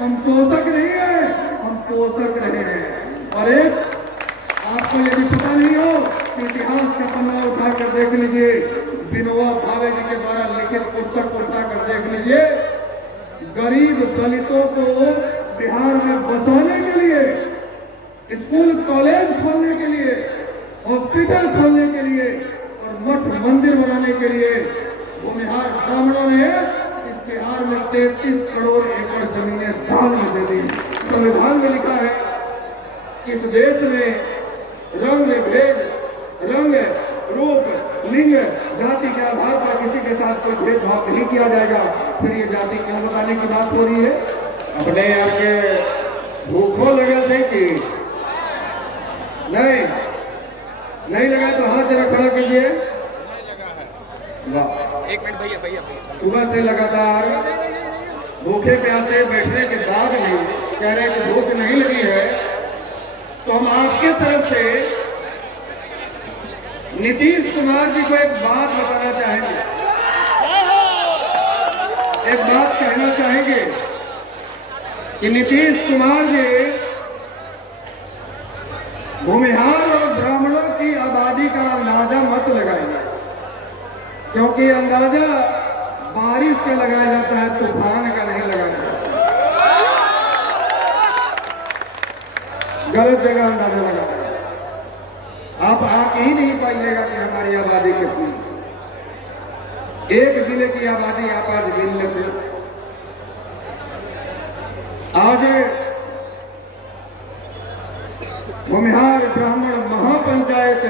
हम शोषक नहीं है, हम पोषक रहे हैं। और एक आपको यदि पता नहीं हो कि इतिहास का पन्ना उठाकर देख लीजिए, विनोबा भावे जी के द्वारा लिखित पुस्तक को उठाकर देख लीजिए, गरीब दलितों को बिहार में बसाने के लिए, स्कूल कॉलेज खोलने के लिए, हॉस्पिटल खोलने के लिए और मठ मंदिर बनाने के लिए भूमिहार ब्राह्मणों ने इस बिहार में 33 करोड़ एकड़ जमीनें दान में दे दी। संविधान में लिखा है कि इस देश में रंग भेद, रंग रूप, लिंग, जाति के आधार पर किसी के साथ कोई भेदभाव नहीं किया जाएगा। फिर ये जाति क्यों बताने की बात हो रही है? अपने यहाँ के भूखों लगे थे कि नहीं लगा तो हाथ जरा खड़ा कीजिए। एक मिनट भैया भैया सुबह से लगातार भूखे प्यासे बैठने के बाद भी कह रहे कि भूख नहीं लगी है, तो हम आपके तरफ से नीतीश कुमार जी को एक बात बताना चाहेंगे, एक बात कहना चाहेंगे कि नीतीश कुमार जी भूमिहार और ब्राह्मणों की आबादी का अंदाजा मत लगाइए, क्योंकि अंदाजा बारिश का लगाया जाता है, तूफान का नहीं लगाया जाता। गलत जगह अंदाजा लगाया, आप आंक ही नहीं पाइएगा कि हमारी आबादी कितनी। एक जिले की आबादी आप आज गिन लेते। आज भूमिहार ब्राह्मण महापंचायत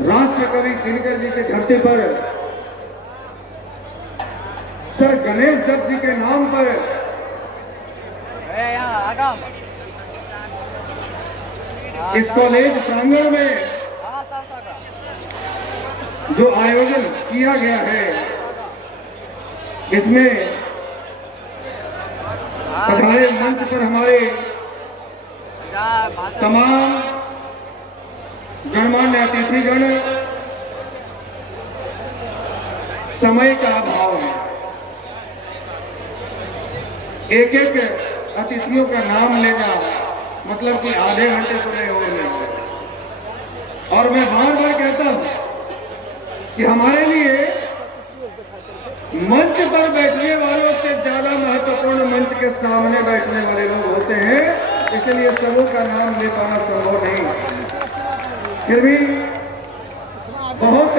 राष्ट्र कवि दिनकर जी के धरती पर सर गणेश दत्त जी के नाम पर इस कॉलेज प्रांगण में जो आयोजन किया गया है, इसमें पधारे मंच पर हमारे तमाम गणमान्य अतिथिगण, समय का अभाव है, एक एक अतिथियों का नाम लेना मतलब कि आधे घंटे सुने होंगे। और मैं बार बार कहता हूं कि हमारे लिए मंच पर बैठने वालों से ज्यादा महत्वपूर्ण मंच के सामने बैठने वाले लोग होते हैं, इसलिए समूह का नाम ले पाना संभव नहीं। फिर भी बहुत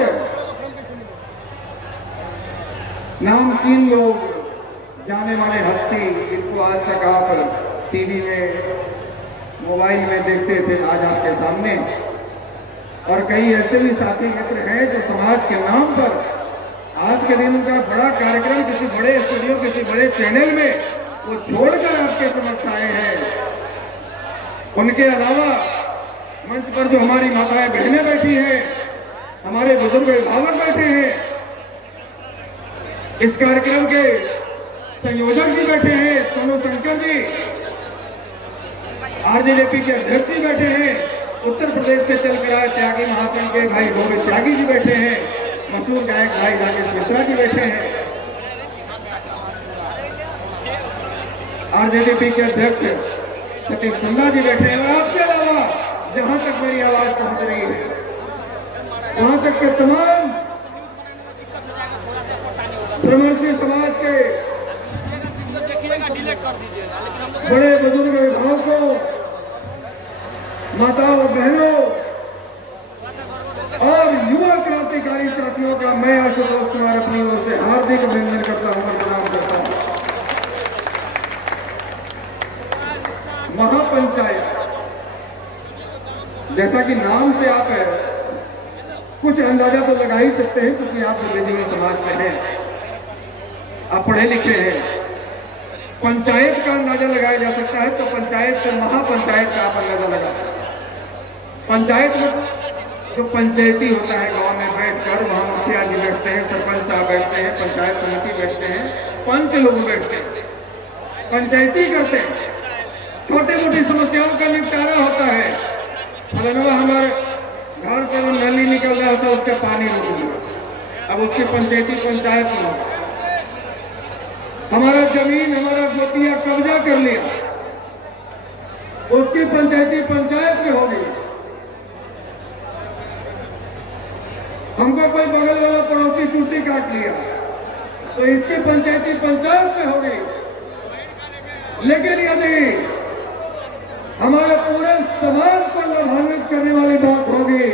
नामचीन लोग, जाने वाले हस्ती, जिनको आज तक आप टीवी में, मोबाइल में देखते थे, आज आपके सामने। और कई ऐसे भी साथी मित्र हैं जो समाज के नाम पर आज के दिन उनका बड़ा कार्यक्रम किसी बड़े स्टूडियो, किसी बड़े चैनल में वो छोड़कर आपके समक्ष आए हैं। उनके अलावा मंच पर जो हमारी माताएं बहनें बैठी हैं, हमारे बुजुर्ग अभिभावक बैठे हैं, इस कार्यक्रम के संयोजक जी बैठे हैं, सोनू शंकर जी, आरजेडीपी के अध्यक्ष जी बैठे हैं, उत्तर प्रदेश से चलकर आए त्यागी महासंघ के भाई गोविंद त्यागी जी बैठे हैं, मशहूर गायक भाई राकेश मिश्रा जी बैठे हैं, आरजेडीपी के अध्यक्ष सतीश कुंडा जी बैठे हैं। और आपके अलावा जहां तक मेरी आवाज पहुंच रही है, वहां तक के तमाम प्रमर्शी समाज के बड़े बुजुर्ग अभिभावकों, माताओं, बहनों और युवा क्रांतिकारी साथियों का मैं आशुतोष कुमार अपनी ओर से हार्दिक अभिनंदन करता हूं और प्रणाम करता हूं। महापंचायत, जैसा कि नाम से आप कुछ अंदाजा तो लगा ही सकते हैं, क्योंकि आप बुद्धिजीवी समाज से हैं, आप पढ़े लिखे हैं। पंचायत का अंदाजा लगाया जा सकता है, तो पंचायत से महापंचायत का आप अंदाजा लगा सकते हैं। पंचायत में जो पंचायती होता है, गांव में बैठकर वहां मुखिया जी बैठते हैं, सरपंच साहब बैठते हैं, पंचायत समिति बैठते हैं, पंच लोग बैठते हैं, पंचायती करते हैं, छोटी मोटी समस्याओं का निपटारा होता है। फलनवा हमारे घर से वो नली निकल रहा था, उसका पानी रुक गया, अब उसकी पंचायती पंचायत में हमारा जमीन कब्जा कर लिया, उसकी पंचायती पंचायत में होगी। हमको कोई बगल वाला पड़ोसी चुट्टी काट लिया तो इसकी पंचायती पंचायत में होगी। लेकिन यदि हमारे पूरे समाज को लाभान्वित करने वाली बात होगी,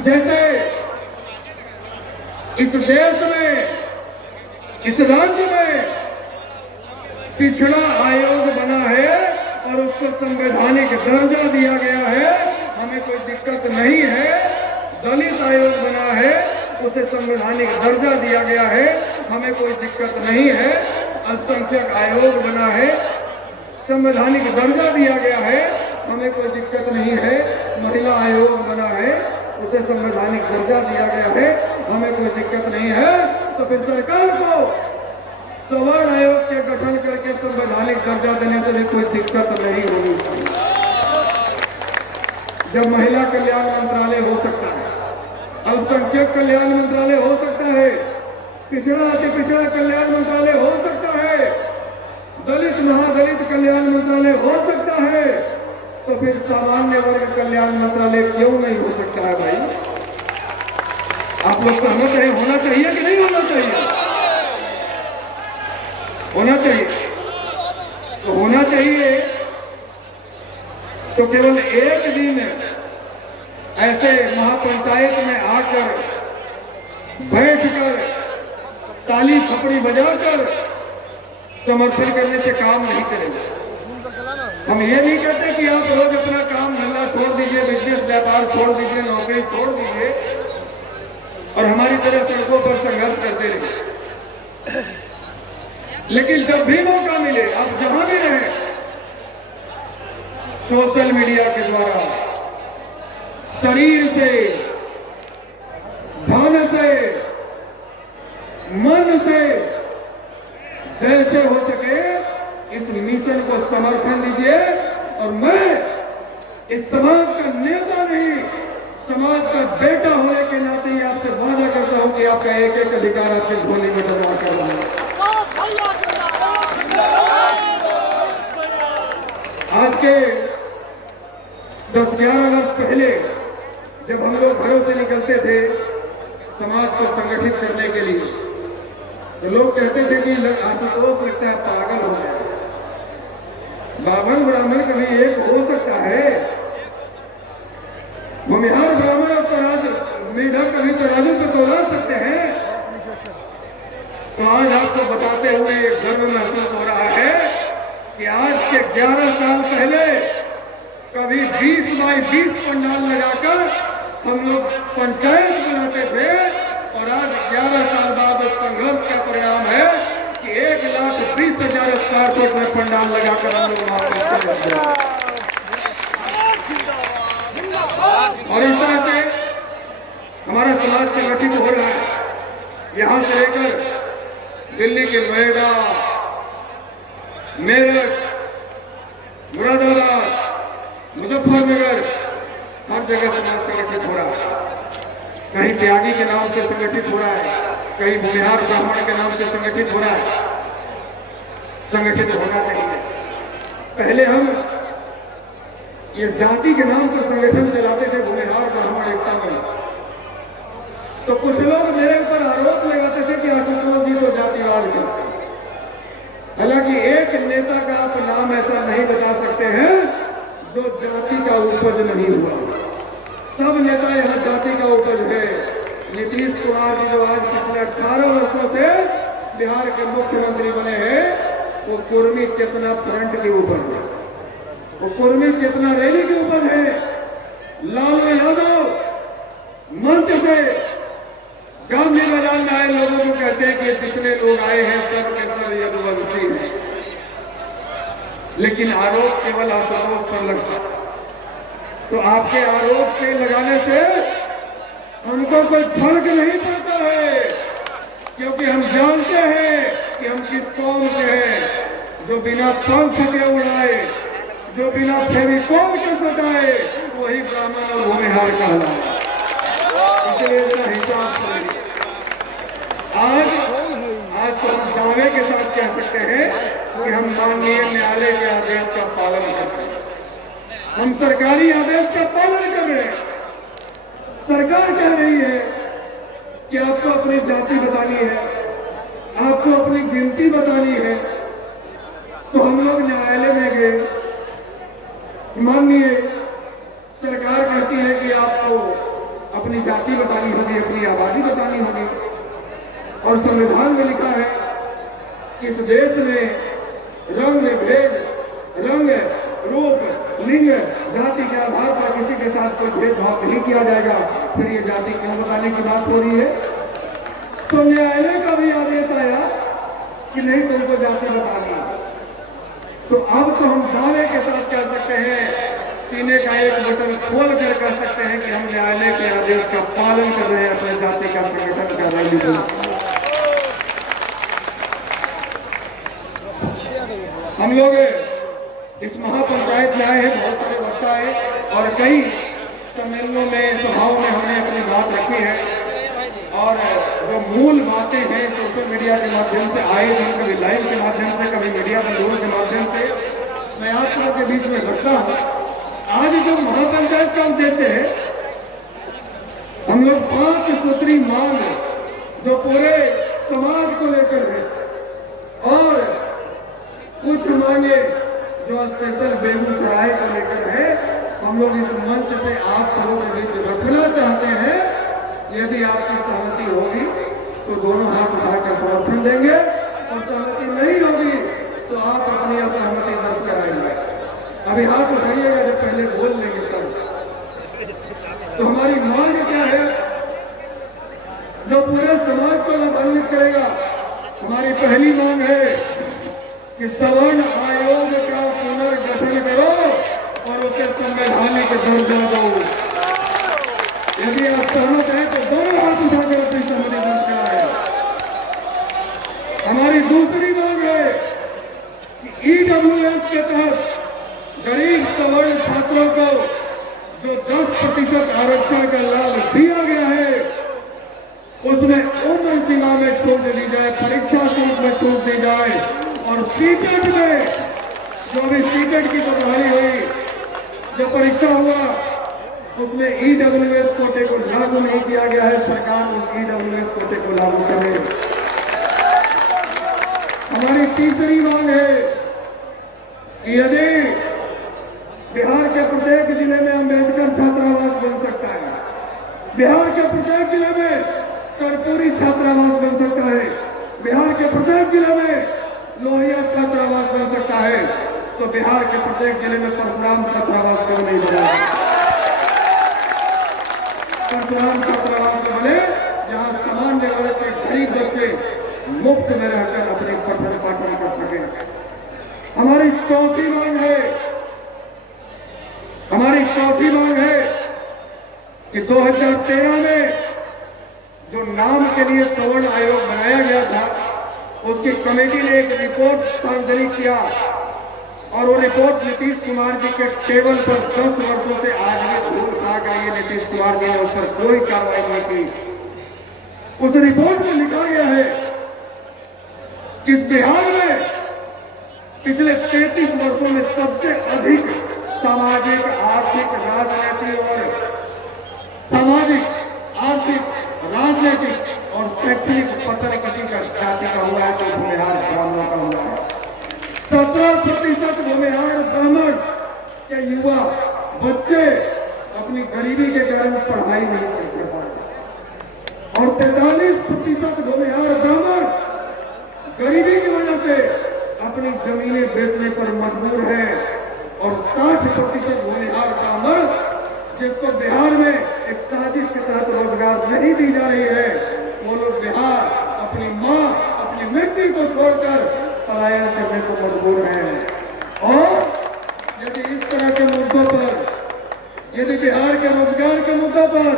जैसे इस देश में, इस राज्य में पिछड़ा आयोग बना है और उसको संवैधानिक दर्जा दिया गया है, हमें कोई दिक्कत नहीं है। दलित आयोग बना है, उसे संवैधानिक दर्जा दिया गया है, हमें कोई दिक्कत नहीं है। अल्पसंख्यक आयोग बना है, संवैधानिक दर्जा दिया गया है, हमें कोई दिक्कत नहीं है। महिला आयोग बना है, उसे संवैधानिक दर्जा दिया गया है, हमें कोई दिक्कत नहीं है। तो फिर सरकार को सवर्ण आयोग के गठन करके संवैधानिक दर्जा देने से भी कोई दिक्कत नहीं होगी। जब महिला कल्याण मंत्रालय हो सकता है, अल्पसंख्यक कल्याण मंत्रालय हो सकता है, पिछड़ा अति पिछड़ा कल्याण मंत्रालय हो सकता है, दलित महादलित कल्याण मंत्रालय हो सकता है, तो फिर सामान्य वर्ग कल्याण मंत्रालय क्यों नहीं हो सकता है भाई? आप लोग सहमत हैं? होना चाहिए कि नहीं होना चाहिए? होना चाहिए। तो होना चाहिए तो केवल एक दिन ऐसे महापंचायत में आकर बैठकर ताली थपड़ी बजाकर समर्थन करने से काम नहीं चलेगा। हम ये नहीं कहते कि आप रोज अपना काम धंधा छोड़ दीजिए, बिजनेस व्यापार छोड़ दीजिए, नौकरी छोड़ दीजिए और हमारी तरह सड़कों पर संघर्ष करते रहिए। लेकिन जब भी मौका मिले, आप जहां भी रहें, सोशल मीडिया के द्वारा शरीर से, धन से, मन से, जैसे हो सके इस मिशन को समर्थन दीजिए। और मैं इस समाज का नेता नहीं, समाज का बेटा होने के नाते आपसे वादा करता हूं कि आपका एक एक अधिकार आपके झोले में जमा कर रहा हूं। आज के 10-11 वर्ष पहले जब हम लोग घरों से निकलते थे समाज को संगठित करने के लिए, तो लोग कहते थे कि आशुतोष लगता है पागल हो गया। बावन ब्राह्मण कभी एक हो सकता है? भूमिहार ब्राह्मण और तराजू मेढक कभी तराजू पर तोला सकते हैं? तो आज आपको बताते हुए गर्व महसूस हो रहा है कि आज के 11 साल पहले कभी 20 बाई 20 पंडाल लगाकर हम लोग पंचायत बनाते थे और आज 11 साल बाद उस संघर्ष का परिणाम है कि 1,20,000 स्क्वायर फुट में पंडाल लगाकर हम लोग वहां पहुंचते हैं। और इस तरह से हमारा समाज संगठित हो रहा है। यहां से लेकर दिल्ली के नोएडा, मेरठ, मुरादाबाद, मुजफ्फरनगर, हर जगह समाज संगठित हो रहा है। कहीं त्यागी के नाम से संगठित हो रहा है, कहीं भूमिहार ब्राह्मण के नाम से संगठित हो रहा है। संगठित होना चाहिए। पहले हम ये जाति के नाम पर संगठन चलाते थे, भूमिहार ब्राह्मण एकता में। तो कुछ लोग मेरे ऊपर आरोप लगाते थे कि आशुतोष जी को जातिवाद करते हैं। हालांकि एक नेता का आप नाम ऐसा नहीं बता सकते हैं जो जाति का उपज नहीं हुआ। सब नेता यहाँ जाति का उपज है। नीतीश कुमार जी जो आज पिछले 18 वर्षों से बिहार के मुख्यमंत्री बने हैं, वो कुर्मी चेतना फ्रंट के ऊपर है, वो कुर्मी चेतना रैली के ऊपर है। लालू यादव मंच से गांधी मैदान में आए लोगों को कहते हैं कि जितने लोग आए हैं सब के सब यदुवंशी हैं, लेकिन आरोप केवल आशुतोष पर लगता। तो आपके आरोप से लगाने से हमको कोई फर्क नहीं पड़ता है, क्योंकि हम जानते हैं कि हम किस कौम से हैं। जो बिना पंख के उड़ाए, जो बिना फेविकोल के सटाए, वही ब्राह्मण और भूमिहार कहलाए। इसलिए जरा हिसाब करिए। आज तो हम दावे के साथ कह सकते हैं कि हम माननीय न्यायालय के आदेश का पालन करते हैं, हम सरकारी आदेश का पालन कर रहे हैं। सरकार कह रही है कि आपको अपनी जाति बतानी है, आपको अपनी गिनती बतानी है, तो हम लोग न्यायालय में गए। माननीय सरकार कहती है कि आपको अपनी जाति बतानी होगी, अपनी आबादी बतानी होगी, और संविधान में लिखा है कि इस देश में रंग भेद, रंग रूप, लिंग, जाति के आधार पर किसी के साथ कोई भेदभाव नहीं किया जाएगा। फिर ये जाति क्यों बताने की बात हो रही है? तो न्यायालय का भी आदेश आया कि नहीं, तुमको जाति बतानी है। तो अब तो हम दावे के साथ कह सकते हैं, सीने का एक बटन खोल कर कह सकते हैं कि हम न्यायालय के आदेश का पालन कर रहे हैं, अपने जाति का संगठन कर रहे हैं। हम लोग इस महापंचायत में आए हैं, बहुत सारे वक्ता है और कई सम्मेलनों में, सभाओं में हमने अपनी बात रखी है, और जो मूल बातें हैं सोशल मीडिया के माध्यम से आए दिन, कभी लाइव के माध्यम से, कभी मीडिया बंधुओं के माध्यम से मैं आप सबों के बीच में रखता हूं। आज जो महापंचायत का उद्देश्य है, हम लोग 5 सूत्री मांग जो पूरे समाज को लेकर है, और कुछ मांगे जो स्पेशल बेगूसराय को लेकर है, हम लोग इस मंच से आप सबों के बीच रखना चाहते हैं। यदि आपकी सहमति होगी तो दोनों हाथ उठाकर समर्थन देंगे, और सहमति नहीं होगी तो आप अपनी असहमति दर्ज कराएंगे। अभी हाथ उठाइएगा, जब पहले बोल लेंगे तब। तो हमारी मांग क्या है जो पूरे समाज को लाभान्वित करेगा? हमारी पहली मांग है कि सवर्ण आयोग का पुनर्गठन करो और उसे संवैधानिक दर्जा दो। यदि आप सहमत हैं तो दोनों हाथ उठाकर अपनी सहमति दर्ज कराएं। हमारी दूसरी मांग है कि ईडब्ल्यूएस के तहत गरीब सवर्ण छात्रों को जो 10% आरक्षण का लाभ दिया गया है, उसमें उम्र सीमा में छूट दी जाए, परीक्षा शुल्क में छूट दी जाए, और सीटेट में जो अभी सीटेट की तो बहाली हुई, जो परीक्षा हुआ उसमें ईडब्ल्यूएस कोटे को लागू नहीं किया गया है। सरकार उस ईडब्ल्यूएस कोटे को लागू करे। हमारी तीसरी मांग है कि यदि बिहार के प्रत्येक जिले में अम्बेडकर छात्रावास बन सकता है, बिहार के प्रत्येक जिले में कर्पूरी छात्रावास बन सकता है, बिहार के प्रत्येक जिले में लोहिया छात्रावास बन सकता है, तो बिहार के प्रत्येक जिले में परशुराम छात्रावास क्यों नहीं बना? परशुराम छात्रावास बने जहां सामान्य वर्ग के गरीब बच्चे मुफ्त में रहकर अपने पठन पाठन कर सके। हमारी चौथी मांग है कि 2013 में जो नाम के लिए सवर्ण आयोग बनाया गया था, उसकी कमेटी ने एक रिपोर्ट सार्वजनिक किया, और वो रिपोर्ट नीतीश कुमार जी के टेबल पर 10 वर्षों से आज भी धूल खा गई है। नीतीश कुमार जी ने उस पर कोई कार्रवाई नहीं की। उस रिपोर्ट में लिखा गया है कि बिहार में पिछले 33 वर्षों में सबसे अधिक सामाजिक, आर्थिक, राजनीतिक और सामाजिक, आर्थिक, राजनीतिक और शैक्षणिक पतन किसी का जाति का हुआ है तो भूमिहार ब्राह्मणों का हुआ है। 17% भूमिहार ब्राह्मण के युवा बच्चे अपनी गरीबी के कारण पढ़ाई नहीं कर पाए, और 43% भूमिहार ब्राह्मण गरीबी की वजह से अपनी जमीनें बेचने पर मजबूर है, और 60% भूमिहार ब्राह्मण जिसको बिहार में एक साजिश के तहत रोजगार नहीं दी जा रही है, वो लोग बिहार अपनी मां, अपनी मिट्टी को छोड़कर पलायन करने को मजबूर हैं। और यदि इस तरह के मुद्दों पर, यदि बिहार के रोजगार के मुद्दों पर,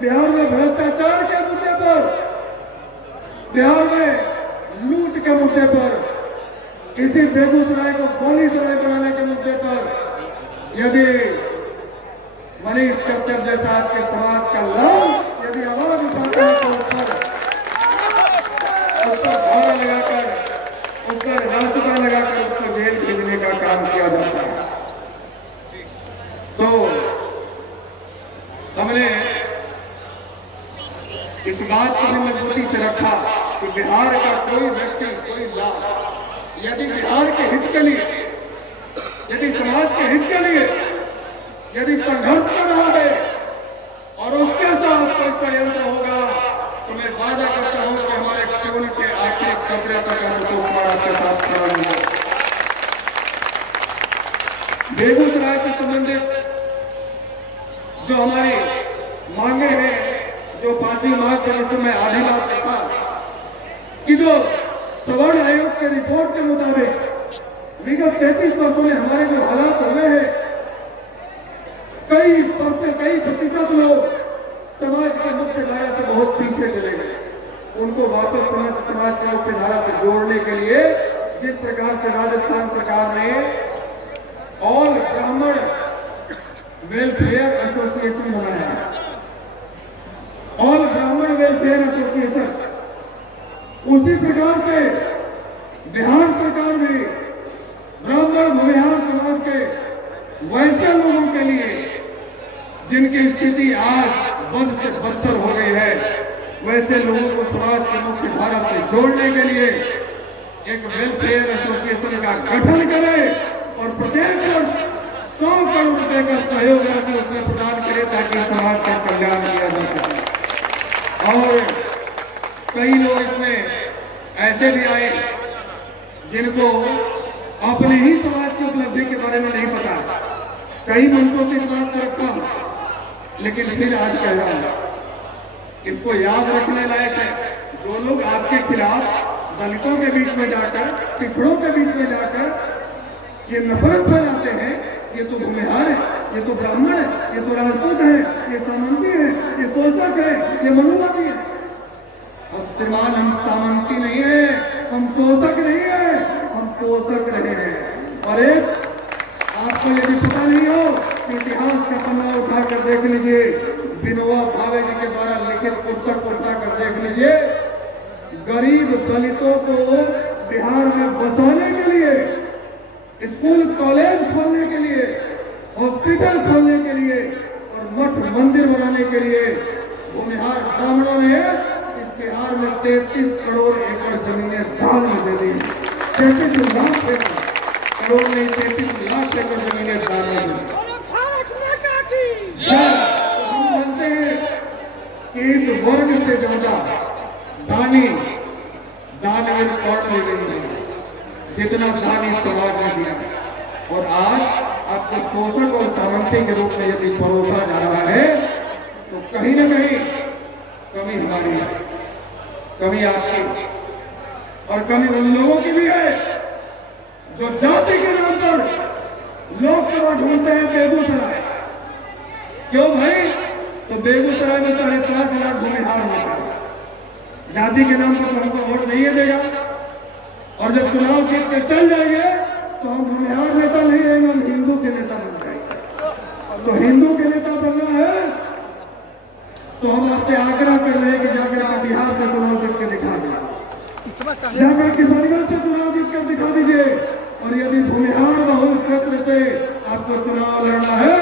बिहार में भ्रष्टाचार के मुद्दे पर, बिहार में लूट के मुद्दे पर, इसी बेगूसराय को गोली सराय बनाने के मुद्दे पर यदि मनीष कश्यप जैसा आपके समाज का लोग यदि आवाज उठाते हैं तो उस पर धारा लगाकर, उस पर रास्ता लगाकर बात को भी मजबूती से रखा कि बिहार का कोई व्यक्ति, कोई लाभ यदि बिहार के हित के लिए, यदि समाज के हित के लिए यदि संघर्ष कर रहा है और उसके साथ कोई षड्यंत्र होगा तो मैं वादा करता हूं कि हमारे खून के आखिरी कतरे तक संतोष कुमार के साथ खड़ा होगा। बेगूसराय से संबंधित जो हमारी मांगे हैं, जो 5वीं मार्च के जिसमें मैं आधी बात रखा कि जो सवर्ण आयोग के रिपोर्ट के मुताबिक विगत 33 वर्षों में हमारे जो हालात हुए हैं, कई प्रतिशत लोग समाज की मुख्य धारा से बहुत पीछे चले गए। उनको वापस समाज की मुख्य धारा से जोड़ने के लिए जिस प्रकार से राजस्थान सरकार ने ऑल ब्राह्मण वेलफेयर एसोसिएशन बनाया है, ऑल ब्राह्मण वेलफेयर एसोसिएशन, उसी प्रकार से बिहार सरकार ने ब्राह्मण भूमिहार समाज के वैसे लोगों के लिए जिनकी स्थिति आज बद से बदतर हो गई है, वैसे लोगों को समाज की मुख्य धारा से जोड़ने के लिए एक वेलफेयर एसोसिएशन का गठन करें और प्रत्येक वर्ष 100 करोड़ रुपए का सहयोग राशि उसमें प्रदान करे ताकि समाज का कल्याण किया जा सके। और कई लोग इसमें ऐसे भी आए जिनको अपने ही समाज की उपलब्धि के बारे में नहीं पता, कई मंचों से इस बात को रखा, लेकिन फिर आज कह रहा हूं इसको याद रखने लायक है। जो लोग आपके खिलाफ दलितों के बीच में जाकर, पिछड़ों के बीच में जाकर ये नफरत फैलाते हैं, ये तो भूमिहार है, ये तो ब्राह्मण है, ये तो राजपूत है, ये सामंती है, ये शोषक है, ये मनुवादी है। अब श्रीमान हम सामंती नहीं है, हम शोषक नहीं है, हम पोषक रहे हैं। और एक आपको यदि पता नहीं हो, इतिहास का पन्ना उठाकर देख लीजिए, विनोबा भावे जी के द्वारा लिखित पुस्तक को उठाकर देख लीजिए, गरीब दलितों को बिहार में बसाने के लिए, स्कूल कॉलेज खोलने के लिए, हॉस्पिटल खोलने के लिए और मठ मंदिर बनाने के लिए भूमिहार ब्राह्मणों ने इस बिहार में 33 करोड़ एकड़ जमीनें दान में दे दी। 33 लाख एकड़, करोड़ नहीं 33 लाख एकड़ जमीनें दान में दी। हम मानते हैं कि इस वर्ग से ज्यादा दानी दानवीर कौन ले गई है जितना दानी समाज ने दिया। और आज आपको शोषक और सामंती के रूप में यदि परोसा जा रहा है तो कहीं न कहीं कमी हमारी है, कमी आपकी और कमी उन लोगों की भी है जो जाति के नाम पर लोकसभा ढूंढते हैं बेगूसराय। क्यों भाई? तो बेगूसराय में 5.5 लाख भूमिहार होता है, जाति के नाम पर तो हमको वोट नहीं देगा। और जब चुनाव जीत के चल जाएंगे तो हम भूमिहार नेता नहीं रहेंगे, हम हिंदू के नेता बन जाएंगे। तो हिंदू के नेता बनना है तो हम आपसे आग्रह कर रहे हैं कि जाकर आप बिहार से चुनाव जीत के दिखा दीजिए, जाकर किसानगंज से चुनाव जीत कर दिखा दीजिए। और यदि भूमिहार बहुल क्षेत्र से आपको चुनाव लड़ना है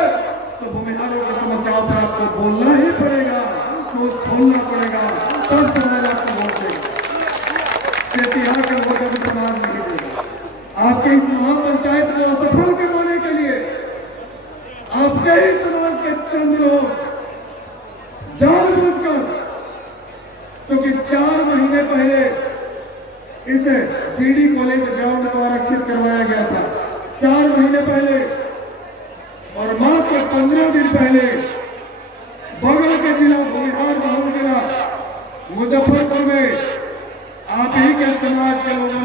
तो भूमिहारों की समस्याओं पर आपको बोलना ही पड़ेगा, सोच खोलना पड़ेगा, तब समाज आपको वोट देगा। बिहार का वोट अभी समाज नहीं देगा। आपके इस महापंचायत को असफल करवाने के लिए आपके ही समाज के चंद लोग जानबूझकर, क्योंकि 4 महीने पहले इसे जीडी कॉलेज ग्राउंड को आरक्षित करवाया गया था, 4 महीने पहले, और मात्र 15 दिन पहले बगल के जिला भूमिहार बहुल जिला मुजफ्फरपुर में आप ही के समाज के लोगों